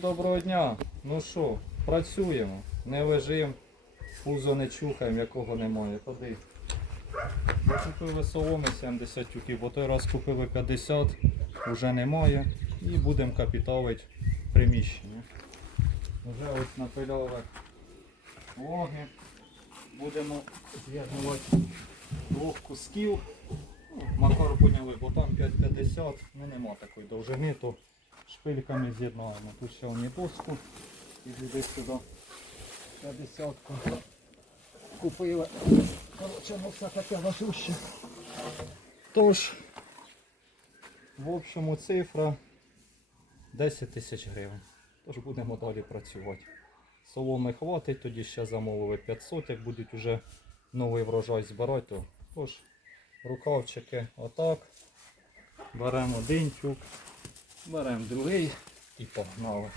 доброго дня. Ну що, працюємо, не лежимо, пузо не чухаємо, якого немає. Ходи. Купили соломи 70 тюків, бо той раз купили 50, вже немає. І будемо капіталити приміщення. Вже ось напиляли логи. Будемо з'єднувати двох кусків. Макар поняли, бо там 5,50, ну нема такої довжини, то шпильками з'єднаємо. Тут ще доску. І сюди 50 купили. Коротше, ну все таке важуще. Тож, в общому цифра 10 тисяч гривень. Тож будемо далі працювати. Соломи хватить, тоді ще замовили 500, як будуть вже новий врожай збирати, то тож рукавчики отак. Беремо один тюк, беремо другий і погнали.